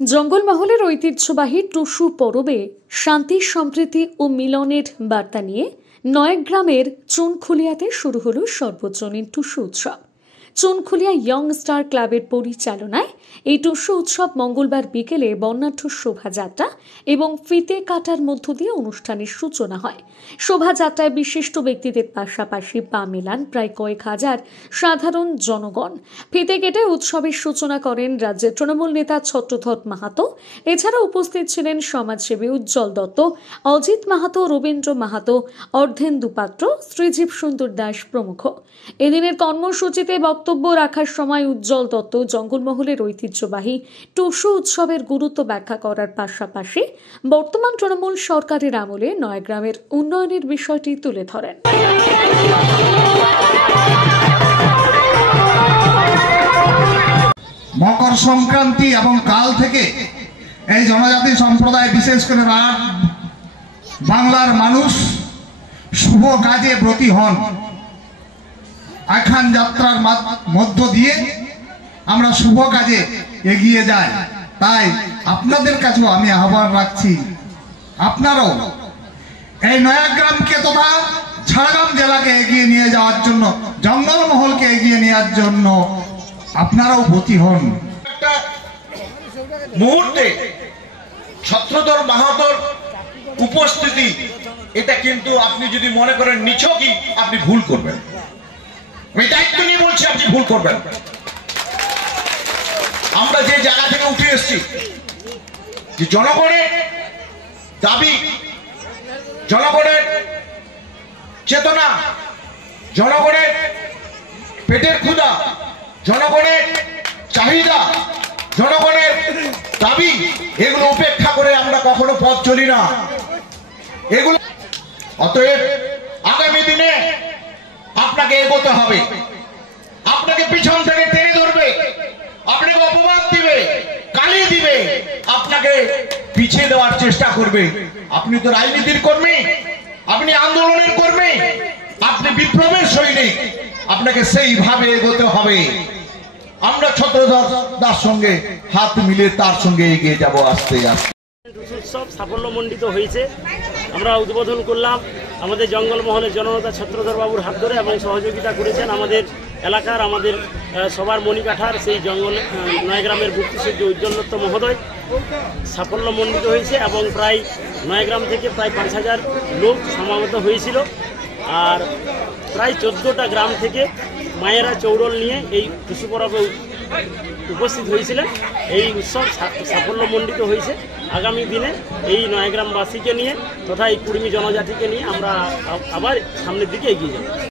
জঙ্গলমহলের ঐতিহ্যবাহী টুসু পরবে শান্তি সম্প্রীতি ও মিলনের বার্তা নিয়ে নয়াগ্রামের চুনখুলিয়াতে শুরু হলো সর্বজনীন টুসু উৎসব। চুনখুলিয়া ইয়ং স্টার ক্লাবের পরিচালনায় এই টুসু উৎসব মঙ্গলবার বিকেলে বর্ণাঢ্য শোভাযাত্রা এবং ফিতে কাটার মধ্য দিয়ে অনুষ্ঠানের সূচনা হয়। শোভাযাত্রায় বিশিষ্ট ব্যক্তিদের পাশাপাশি পা মেলান প্রায় কয়েক হাজার সাধারণ জনগণ। ফিতে কেটে উৎসবের সূচনা করেন রাজ্যের তৃণমূল নেতা ছত্রধর মাহাতো। এছাড়া উপস্থিত ছিলেন সমাজসেবী উজ্জ্বল দত্ত, অজিত মাহাতো, রবীন্দ্র মাহাতো, অর্ধেন্দু পাত্র, শ্রীজীব সুন্দর দাস প্রমুখ। এদিনের কর্মসূচিতে বক্তব্য রাখার সময় উজ্জ্বল দত্ত জঙ্গলমহলের ঐতিহ্যবাহী টুসু উৎসবের গুরুত্ব ব্যাখ্যা করার পাশাপাশি বর্তমান তৃণমূল সরকারের আমলে নয়াগ্রামের উন্নয়নের বিষয়টি তুলে ধরেন। মকর সংক্রান্তি এবং কাল থেকে এই জনজাতি সম্প্রদায়, বিশেষ করে বাংলার মানুষ শুভ কাজে ব্রতী হন। আখ্যান যাত্রার মধ্য দিয়ে আমরা শুভ কাজে এগিয়ে যাই। তাই আপনাদের কাছেও আমি আহ্বান রাখছি, আপনারাও এই নয়াগ্রামকে তথা ঝাড়গ্রাম জেলাকে এগিয়ে নিয়ে যাওয়ার জন্য, জঙ্গলমহলকে এগিয়ে নেওয়ার জন্য আপনারাও ব্রতী হন। মুহূর্তে ছত্রধর মাহাতোর উপস্থিতি, এটা কিন্তু আপনি যদি মনে করেন নিছকই, আপনি ভুল করবেন। আমি দায়িত্ব নিয়ে বলছি, আপনি ভুল করবেন। আমরা যে জায়গা থেকে উঠে এসেছি, যে জনগণের দাবি, জনগণের চেতনা, জনগণের পেটের ক্ষুধা, জনগণের চাহিদা, জনগণের দাবি, এগুলো উপেক্ষা করে আমরা কখনো পথ চলি না। এগুলো অতএব আগামী দিনে আপনাকে এগোতে হবে। আপনাকে পিছন থেকে টেনে ধরবে, আপনাকে অপবাদ দিবে, গালি দিবে, আপনাকে পিছিয়ে দেওয়ার চেষ্টা করবে। আপনি তো রাজনীতির কর্মী, আপনি আন্দোলনের কর্মী, আপনি বিপ্লবের সৈনিক, আপনাকে সেইভাবে এগোতে হবে। আমরা ছত্রধর দাস সঙ্গে হাত মিলে তার সঙ্গে এগিয়ে যাব আস্তে আস্তে। উৎসব সাফল্যমণ্ডিত হয়েছে। আমরা উদ্বোধন করলাম আমাদের জঙ্গলমহলের জননেতা ছত্রধর বাবুর হাত ধরে, এবং সহযোগিতা করেছেন আমাদের এলাকার, আমাদের সবার মণিকাঠার সেই নয়াগ্রামের বুদ্ধিসিদ্ধ উজ্জ্বল দত্ত মহোদয়। সাফল্যমণ্ডিত হয়েছে এবং প্রায় নয়াগ্রাম থেকে প্রায় 5,000 লোক সমাবেত হয়েছিল। আর প্রায় 14টা গ্রাম থেকে মায়েরা চৌড়ল নিয়ে এই টুসু পরবে উপস্থিত হয়েছিলেন। এই উৎসব সাফল্যমণ্ডিত হয়েছে। আগামী দিনে এই নয়াগ্রামবাসীকে নিয়ে তথা এই কুর্মী জনজাতিকে নিয়ে আমরা আবার সামনের দিকে এগিয়ে যাব।